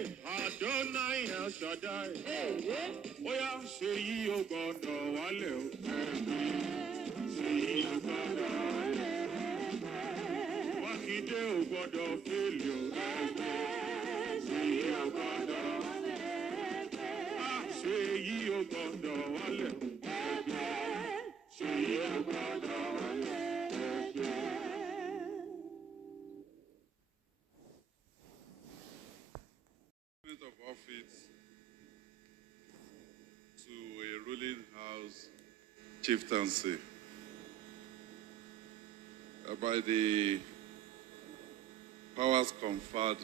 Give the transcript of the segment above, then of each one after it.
Adonai El Shaddai. Oya, Seyi Ogbosmo wale o. Seyi Ogbosmo wale. Makinde Ogbosmo fail o. Seyi Ogbosmo wale. Seyi Ogbosmo wale. Seyi Ogbosmo wale. Of office to a ruling house chieftaincy by the powers conferred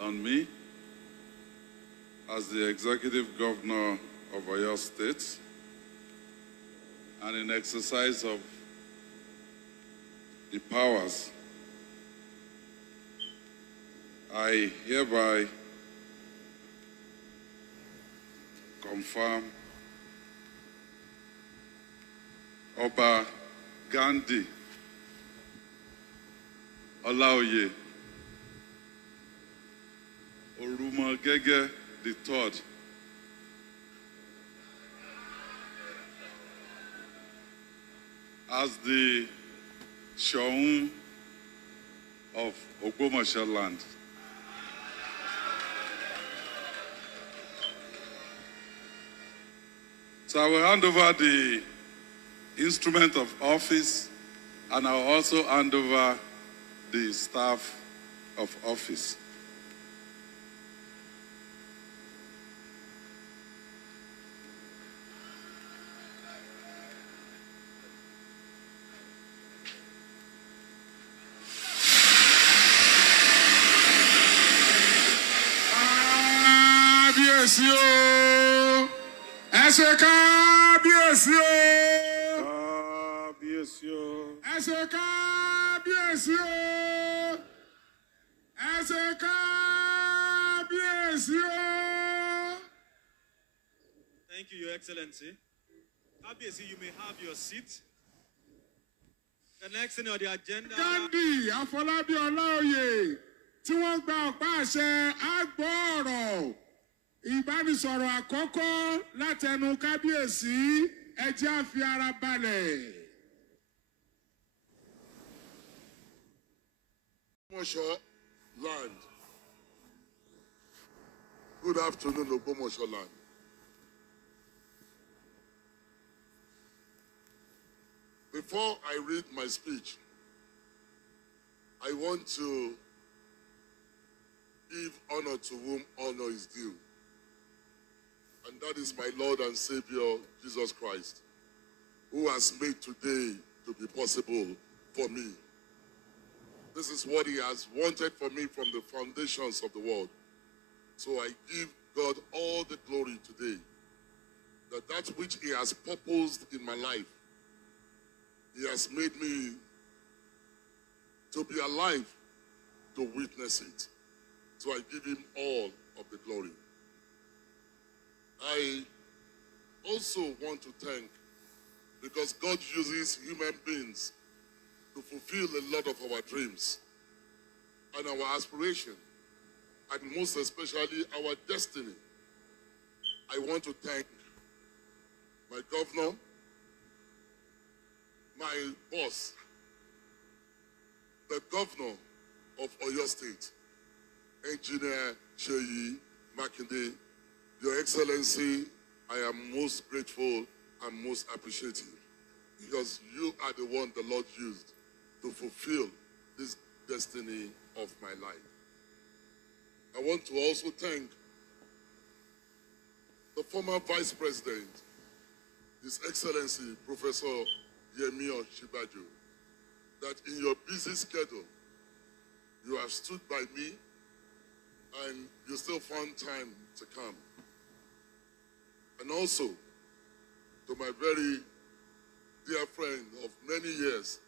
on me as the executive governor of Oyo State and in exercise of the powers, I hereby confirm Oba Ghandi Afolabi the third as the Soun of Ogbosmo land. So I will hand over the instrument of office, and I will also hand over the staff of office. Thank you, Your Excellency. Obviously, you may have your seat. The next thing on the agenda. Ghandi Afolabi Olaoye, tí wọ́n gba ọ̀pá àṣẹ agbọ́ọ̀rọ̀ ìbánisọ̀rọ̀ àkọ́kọ́ látẹnu kábíyèsí ẹ jẹ́ á fi ara balẹ̀. Ogbosmo land. Good afternoon, Ogbosmo land. Before I read my speech, I want to give honor to whom honor is due. And that is my Lord and Savior, Jesus Christ, who has made today to be possible for me. This is what he has wanted for me from the foundations of the world. So I give God all the glory today, that which he has purposed in my life, he has made me to be alive to witness it. So I give him all of the glory. I also want to thank, because God uses human beings to fulfill a lot of our dreams and our aspiration, and most especially our destiny. I want to thank my governor, my boss, the governor of Oyo State, Engineer Seyi Makind. Your Excellency, I am most grateful and most appreciative, because you are the one the Lord used to fulfill this destiny of my life. I want to also thank the former Vice President, His Excellency, Professor Yemi Osinbajo, that in your busy schedule, you have stood by me and you still found time to come. And also, to my very dear friend of many years,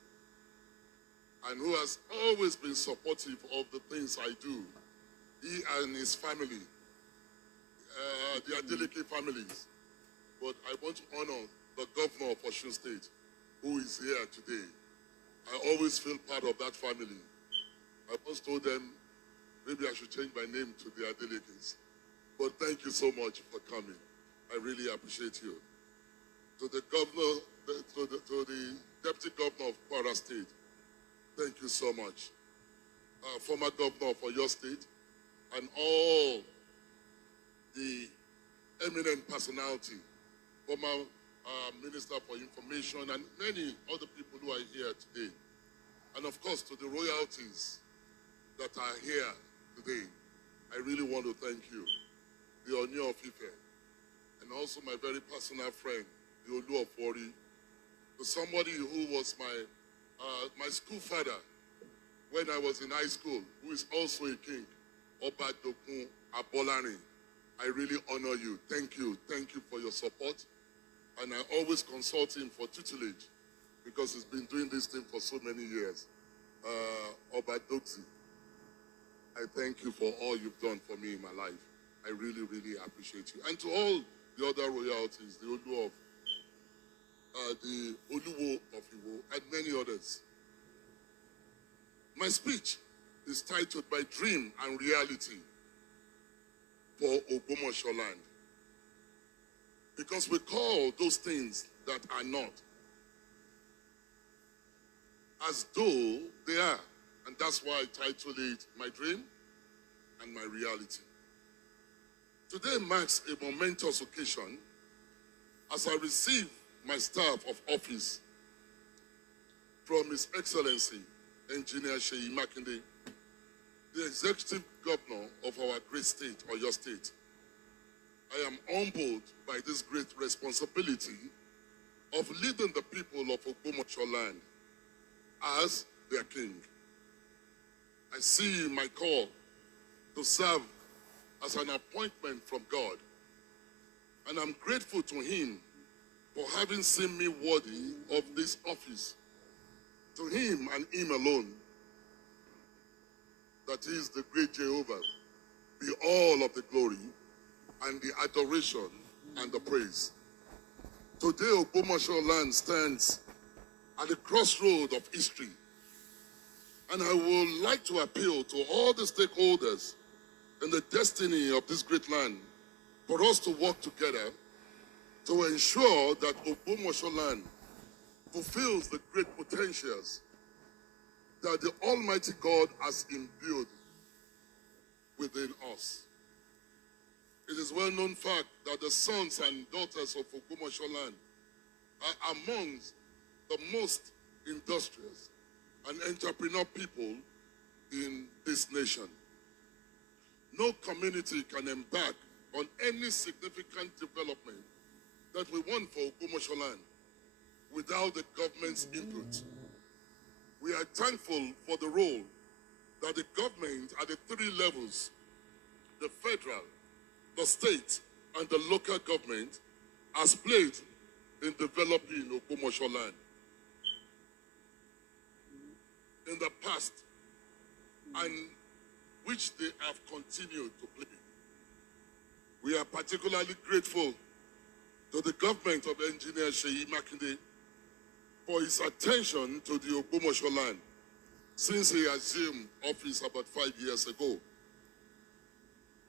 and who has always been supportive of the things I do, he and his family, the Adeleke families. But I want to honor the governor of Osun State, who is here today. I always feel part of that family. I once told them, maybe I should change my name to the Adelekes. But thank you so much for coming. I really appreciate you. To the governor, to the deputy governor of Kwara State, thank you so much. Former governor of your state, and all the eminent personality, former Minister for Information, and many other people who are here today. And of course, to the royalties that are here today, I really want to thank you, the Ooni Of Ife, and also my very personal friend, the Olu of Wari, to somebody who was my school father when I was in high school, who is also a king, Oba Ghandi Afolabi. I really honor you. Thank you. Thank you for your support. And I always consult him for tutelage because he's been doing this thing for so many years. Oba Ghandi, I thank you for all you've done for me in my life. I really, really appreciate you. And to all the other royalties, the Olu of the Oluwo of Iwo, and many others. My speech is titled "My Dream and Reality for Ogbosmo Land," because we call those things that are not as though they are, and that's why I titled it "My Dream and My Reality." Today marks a momentous occasion as I receive my staff of office from His Excellency Engineer Seyi Makind, the Executive Governor of our great state, or your state. I am humbled by this great responsibility of leading the people of Ogbosmo land as their king. I see my call to serve as an appointment from God, and I'm grateful to Him for having seen me worthy of this office. To Him and Him alone, that is the great Jehovah, be all of the glory and the adoration and the praise. Today, Ogbosmo land stands at the crossroad of history, and I would like to appeal to all the stakeholders in the destiny of this great land for us to work together to ensure that Ogbosmo land fulfills the great potentials that the Almighty God has imbued within us. It is well known fact that the sons and daughters of Ogbosmo land are amongst the most industrious and entrepreneurial people in this nation. No community can embark on any significant development that we want for Ogbosmo land without the government's input. We are thankful for the role that the government at the three levels, the federal, the state, and the local government, has played in developing Ogbosmo land. In the past, and which they have continued to play. We are particularly grateful to the government of Engineer Seyi Makind for his attention to the Ogbosmo land since he assumed office about 5 years ago.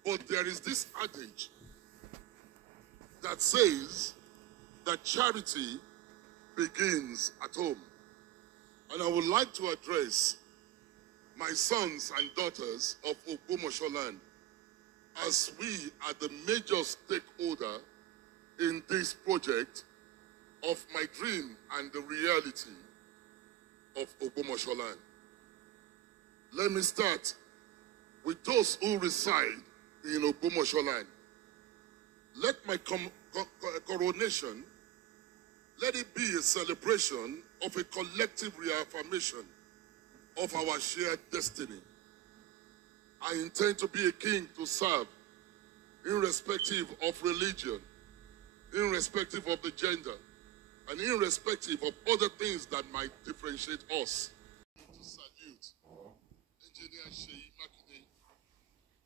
But there is this adage that says that charity begins at home. And I would like to address my sons and daughters of Ogbosmo land as we are the major stakeholder in this project of my dream and the reality of Ogbosmo land. Let me start with those who reside in Ogbosmo land. Let my coronation, let it be a celebration of a collective reaffirmation of our shared destiny. I intend to be a king to serve, irrespective of religion, irrespective of the gender, and irrespective of other things that might differentiate us. To salute Engineer Seyi Makind,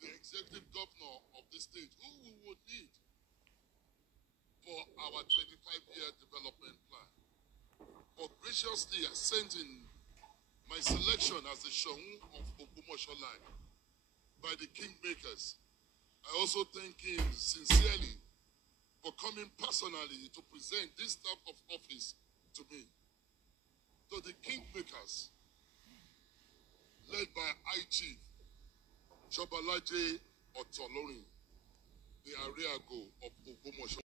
the executive governor of the state, who we would need for our 25-year development plan, for graciously assenting my selection as the Soun of Ogbosmo land by the kingmakers I also thank him sincerely for coming personally to present this type of office to me. To the kingmakers, led by I Chief Shobalaje Otolorin, the Ariago of Ogbosmo.